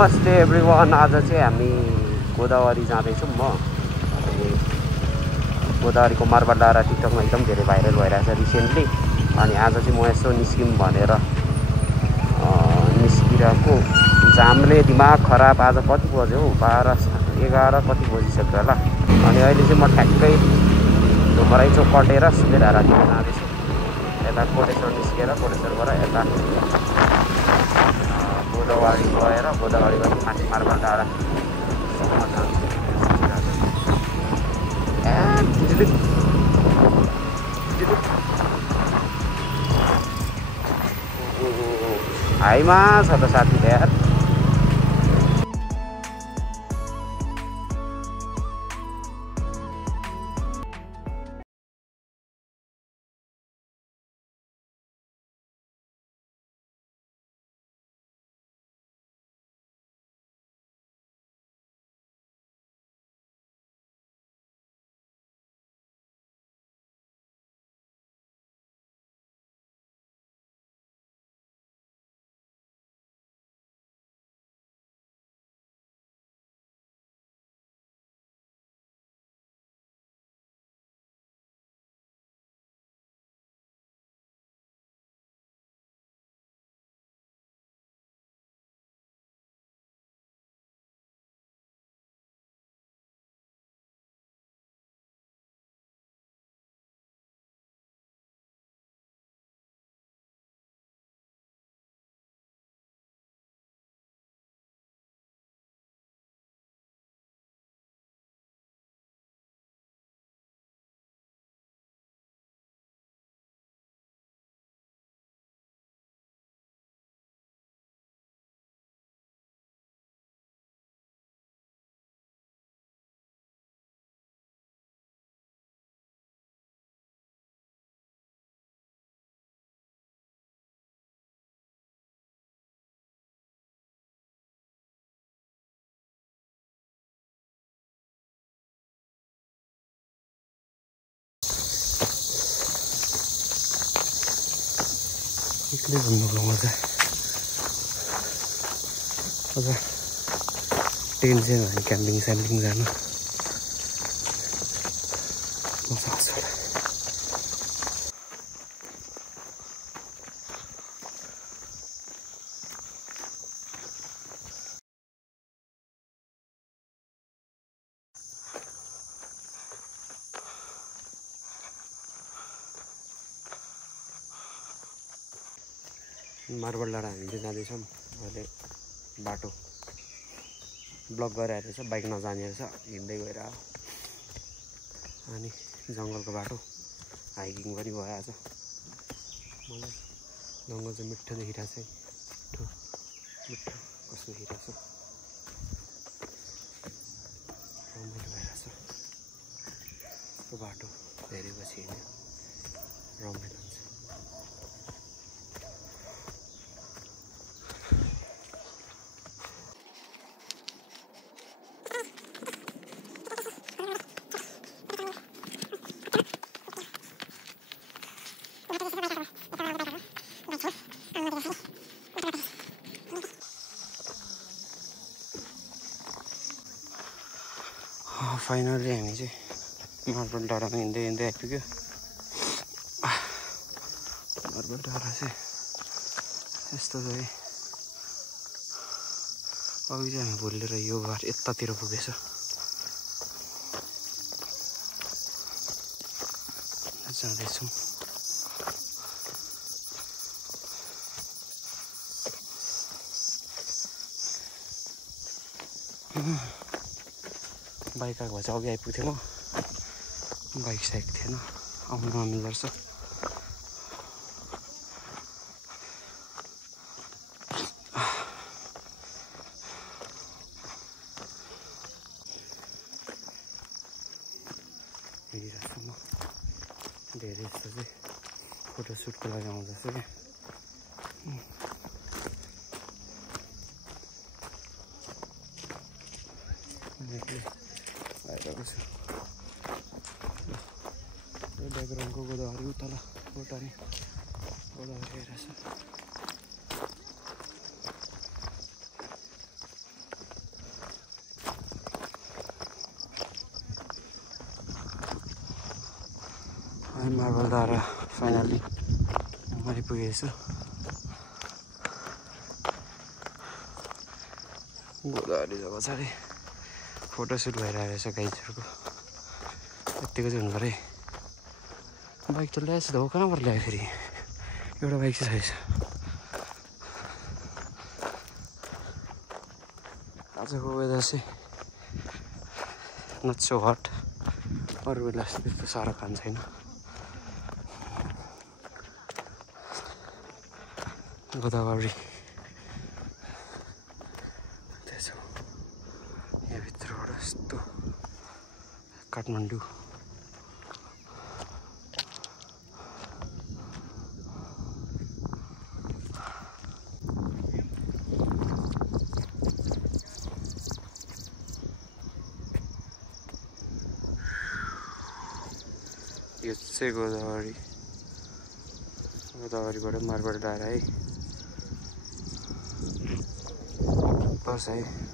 नमस्ते एभ्रिवान। आज चाहिँ हामी गोदावरी जाँदैछौँ। म गोदावरीको मार्बल डाँडा टिकटकमा एकदम धेरै भाइरल भइरहेछ रिसेन्टली। अनि आज चाहिँ म यसो निस्किम भनेर निस्किरहेको। जामले दिमाग खराब। आज कति बज्यो हौ? 12-11 कति बजिसक्यो होला। अनि अहिले चाहिँ म ठ्याक्कै धुमराई चोक कटेर सिधै धारातिर जाँदैछु। यता कोटेश्वर निस्केर कोटेश्वरबाट यता गोदावरी गएर गोदावरीबाट माथि मार्बल डाँडासम्म जान्छु। हाईमा छ त साथी यार। एक्लै घुम्नुको मजा। अझ टेन्ट चाहिँ हामी क्याम्पिङ स्याम्पिङ जानु मजा आउँछ होला। मार्बल डाँडा हामी चाहिँ जाँदैछौँ। अहिले बाटो ब्लक गरिरहेको रहेछ, बाइक नजाने रहेछ, हिँड्दै गएर। अनि जङ्गलको बाटो हाइकिङ पनि भइरहेछ। मलाई जङ्गल चाहिँ मिठो देखिरहेछ है। मिठो मिठो कस्तो देखिरहेछ, रमाइलो भइरहेछ। यस्तो बाटो धेरै पछि हिँड्यो रमाइलो हुन्छ। फाइनली हामी चाहिँ मार्बल डाँडामा हिँड्दै हिँड्दै आइपुग्यो। मार्बल डाँडा चाहिँ यस्तो छ है। अघि चाहिँ हामी भुलेर यो बार यतातिर पुगेछ। जाँदैछौँ। बाइक आएको भए चाहिँ अघि आइपुग्थेँ म। बाइक साइक थिएन, आउनु नमिल्दो रहेछ। हिँडिरहेको छु म। धेरै जस्तो चाहिँ फोटोसुटको लागि आउँदैछ क्या। आइरहेको छु। ब्याकग्राउन्डको गोदावरी उतल गोटानी गोदावरी आइरहेछ। गोदावरी फाइनली आइपुगेछु। गोदावरी छ पछाडि फोटोसुट भइरहेको रहेछ गाइजहरूको। यत्तिको चाहिँ हुनु पऱ्यो। बाइक त ल्याएछ त हो, कहाँबाट ल्यायो फेरि? एउटा बाइक चाहिँ छैछ। आजको वेदर चाहिँ नट सो हट। अरू बेला त्यस्तो साह्रो काम छैन। गोदावरी त्यसो यहाँभित्रबाट यस्तो काठमाडौँ। यो चाहिँ गोदावरी। गोदावरीबाट मारबाट ल्याएर है बस है।